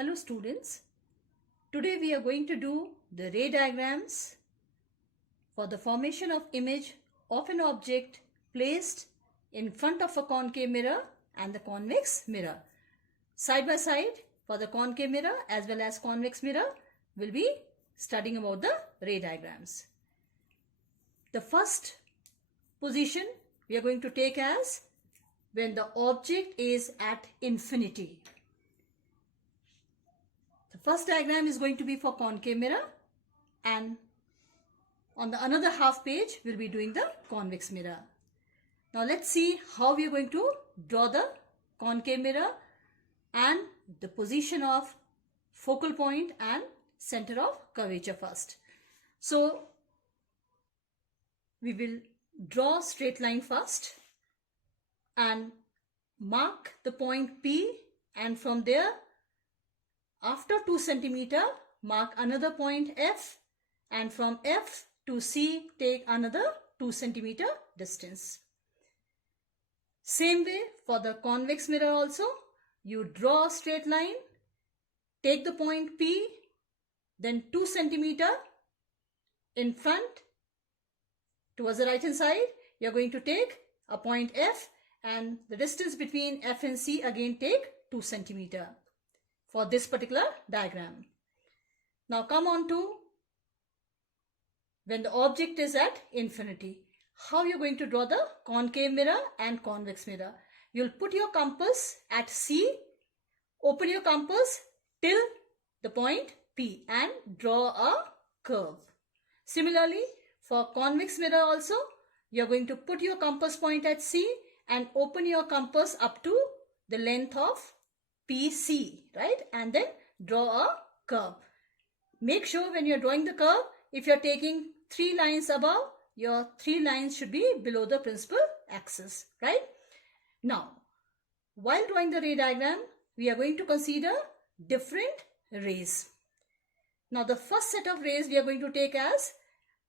Hello students, today we are going to do the ray diagrams for the formation of image of an object placed in front of a concave mirror and the convex mirror. Side by side for the concave mirror as well as convex mirror, we'll be studying about the ray diagrams. The first position we are going to take as when the object is at infinity. The first diagram is going to be for concave mirror, and on the another half page we'll be doing the convex mirror. Now let's see how we are going to draw the concave mirror and the position of focal point and center of curvature first. So we will draw straight line first and mark the point P, and from there after 2 centimeter mark another point F, and from F to C take another 2 centimeter distance. Same way for the convex mirror also, you draw a straight line, take the point P, then 2 centimeter in front towards the right hand side you are going to take a point F, and the distance between F and C again take 2 centimeter for this particular diagram. Now come on to when the object is at infinity. How you are going to draw the concave mirror and convex mirror? You will put your compass at C, open your compass till the point P and draw a curve. Similarly, for convex mirror also, you are going to put your compass point at C and open your compass up to the length of PC, right? And then draw a curve. Make sure when you are drawing the curve, if you are taking 3 lines above, your 3 lines should be below the principal axis, right? Now, while drawing the ray diagram, we are going to consider different rays. Now, the first set of rays we are going to take as,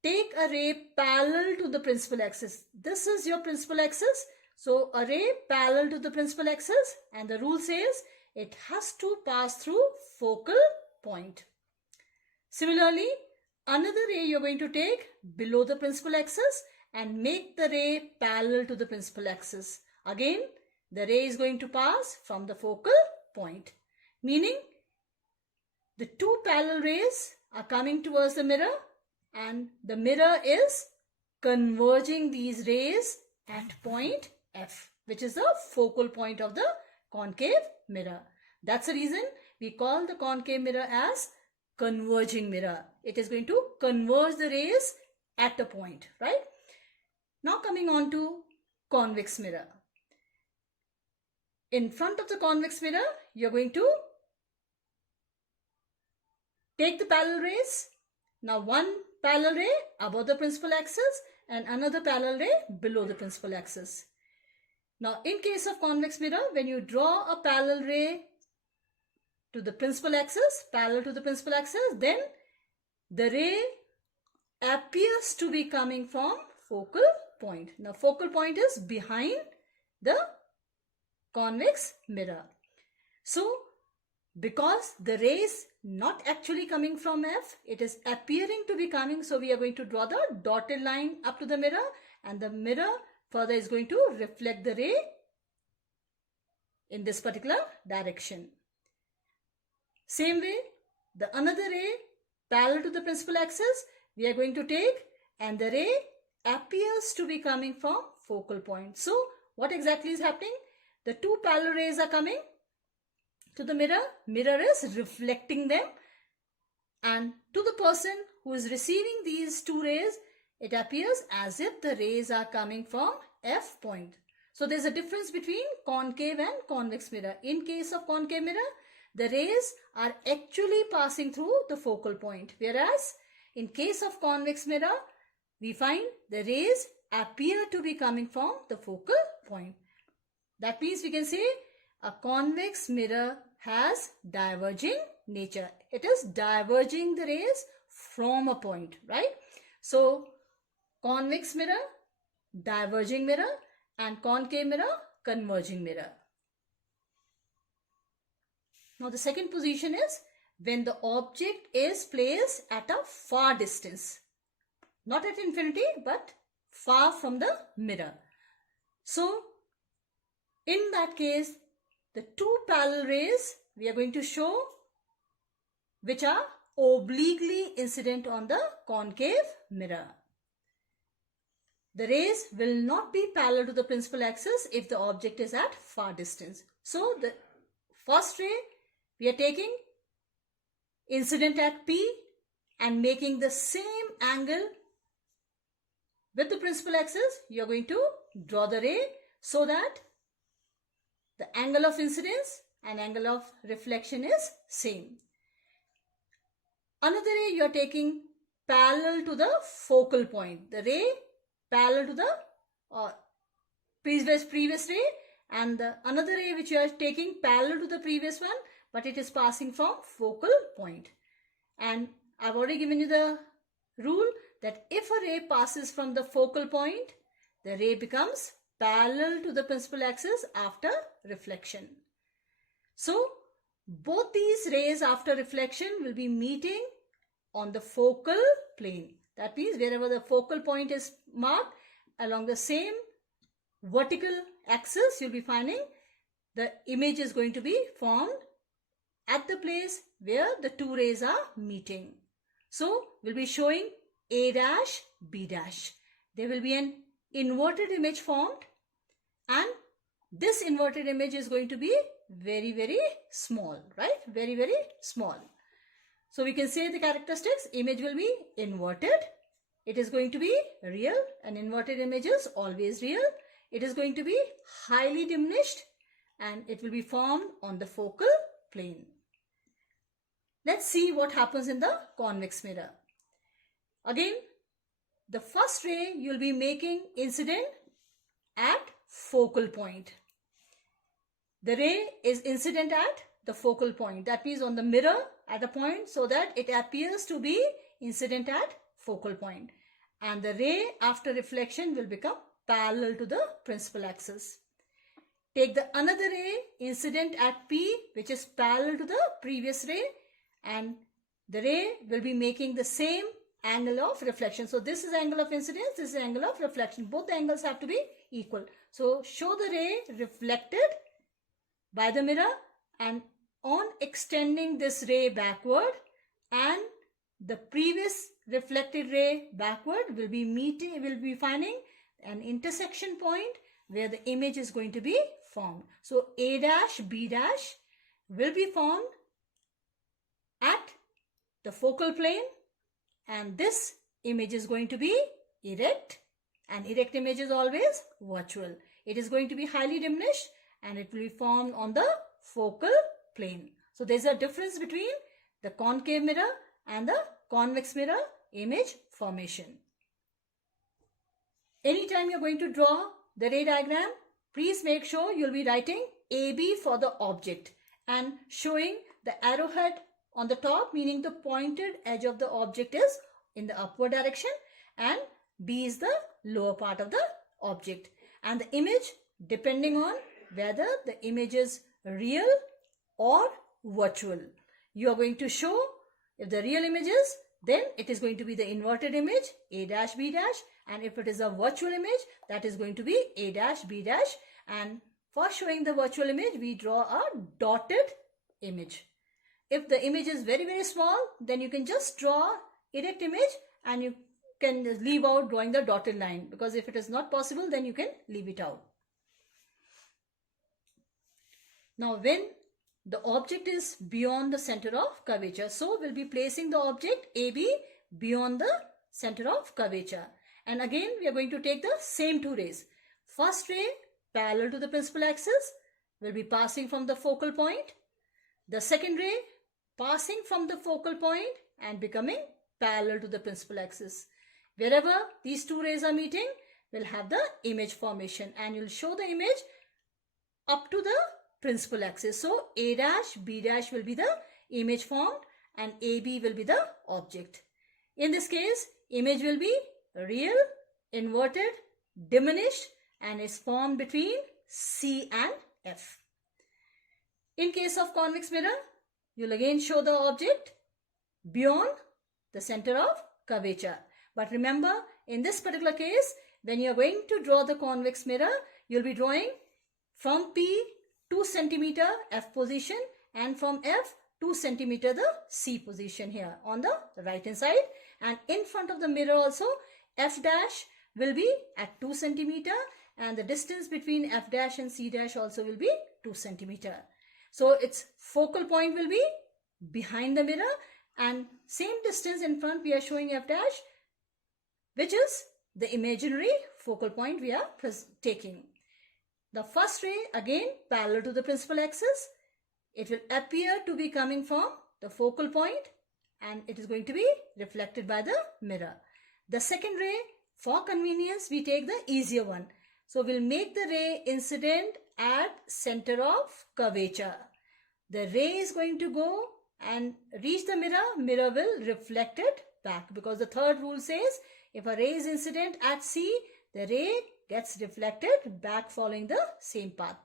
take a ray parallel to the principal axis. This is your principal axis. So, a ray parallel to the principal axis, and the rule says it has to pass through focal point. Similarly, another ray you are going to take below the principal axis and make the ray parallel to the principal axis. Again, the ray is going to pass from the focal point, meaning the 2 parallel rays are coming towards the mirror and the mirror is converging these rays at point F, which is the focal point of the concave mirror. That's the reason we call the concave mirror as converging mirror. It is going to converge the rays at a point, right? Now coming on to convex mirror. In front of the convex mirror, you are going to take the parallel rays. Now one parallel ray above the principal axis and another parallel ray below the principal axis. Now in case of convex mirror, when you draw a parallel ray to the principal axis, parallel to the principal axis, then the ray appears to be coming from focal point. Now focal point is behind the convex mirror. So because the ray is not actually coming from F, it is appearing to be coming, so we are going to draw the dotted line up to the mirror, and the mirror further is going to reflect the ray in this particular direction. Same way, the another ray parallel to the principal axis we are going to take, and the ray appears to be coming from focal point. So what exactly is happening? The 2 parallel rays are coming to the mirror. Mirror is reflecting them, and to the person who is receiving these 2 rays, it appears as if the rays are coming from F point. So there's a difference between concave and convex mirror. In case of concave mirror, the rays are actually passing through the focal point, whereas in case of convex mirror, we find the rays appear to be coming from the focal point. That means we can say a convex mirror has diverging nature. It is diverging the rays from a point, right? So convex mirror, diverging mirror, and concave mirror, converging mirror. Now the second position is when the object is placed at a far distance. Not at infinity, but far from the mirror. So in that case, the two parallel rays we are going to show, which are obliquely incident on the concave mirror. The rays will not be parallel to the principal axis if the object is at far distance. So the first ray we are taking incident at P and making the same angle with the principal axis. You are going to draw the ray so that the angle of incidence and angle of reflection is same. Another ray you are taking parallel to the focal point. The ray parallel to the previous ray, and the another ray which you are taking parallel to the previous one, but it is passing from focal point. And I've already given you the rule that if a ray passes from the focal point, the ray becomes parallel to the principal axis after reflection. So both these rays after reflection will be meeting on the focal plane. That means wherever the focal point is marked along the same vertical axis, you'll be finding the image is going to be formed at the place where the two rays are meeting. So we'll be showing A dash, B dash. There will be an inverted image formed, and this inverted image is going to be very, very small, right? Very, very small. So we can say the characteristics: image will be inverted. It is going to be real. An inverted image is always real. It is going to be highly diminished, and it will be formed on the focal plane. Let's see what happens in the convex mirror. Again, the first ray you'll be making incident at focal point. The ray is incident at the focal point. That means on the mirror at a point, so that it appears to be incident at focal point. And the ray after reflection will become parallel to the principal axis. Take the another ray incident at P, which is parallel to the previous ray, and the ray will be making the same angle of reflection. So this is angle of incidence, this is angle of reflection. Both the angles have to be equal. So show the ray reflected by the mirror, and on extending this ray backward, and the previous reflected ray backward will be finding an intersection point where the image is going to be formed. So A dash, B dash will be formed at the focal plane, and this image is going to be erect, and erect image is always virtual. It is going to be highly diminished, and it will be formed on the focal plane. So there's a difference between the concave mirror and the convex mirror image formation. Anytime you're going to draw the ray diagram, please make sure you'll be writing AB for the object and showing the arrowhead on the top, meaning the pointed edge of the object is in the upward direction, and B is the lower part of the object. And the image, depending on whether the image is real or virtual. You are going to show if the real image is, then it is going to be the inverted image A dash, B dash, and if it is a virtual image, that is going to be A dash, B dash. And for showing the virtual image, we draw a dotted image. If the image is very, very small, then you can just draw erect image and you can leave out drawing the dotted line, because if it is not possible, then you can leave it out. Now when the object is beyond the center of curvature, so we'll be placing the object AB beyond the center of curvature. And again, we are going to take the same two rays. First ray parallel to the principal axis will be passing from the focal point. The second ray passing from the focal point and becoming parallel to the principal axis. Wherever these two rays are meeting, we'll have the image formation, and you'll show the image up to the principal axis. So A dash, B dash will be the image formed, and AB will be the object. In this case, image will be real, inverted, diminished, and is formed between C and F. In case of convex mirror, you'll again show the object beyond the center of curvature. But remember, in this particular case, when you're going to draw the convex mirror, you'll be drawing from P 2 centimeter F position and from F 2 centimeter the C position here on the right hand side. And in front of the mirror also, F dash will be at 2 centimeter and the distance between F dash and C dash also will be 2 centimeter. So its focal point will be behind the mirror, and same distance in front we are showing F dash, which is the imaginary focal point we are taking. The first ray again parallel to the principal axis. It will appear to be coming from the focal point and it is going to be reflected by the mirror. The second ray, for convenience, we take the easier one. So we'll make the ray incident at center of curvature. The ray is going to go and reach the mirror. Mirror will reflect it back, because the third rule says if a ray is incident at C, the ray gets reflected back following the same path.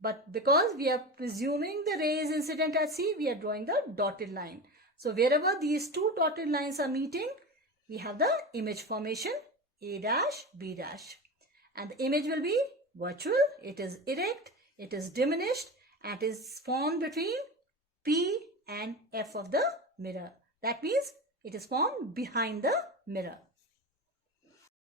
But because we are presuming the ray is incident at C, we are drawing the dotted line. So wherever these two dotted lines are meeting, we have the image formation A dash, B dash. And the image will be virtual, it is erect, it is diminished, and it is formed between P and F of the mirror. That means it is formed behind the mirror.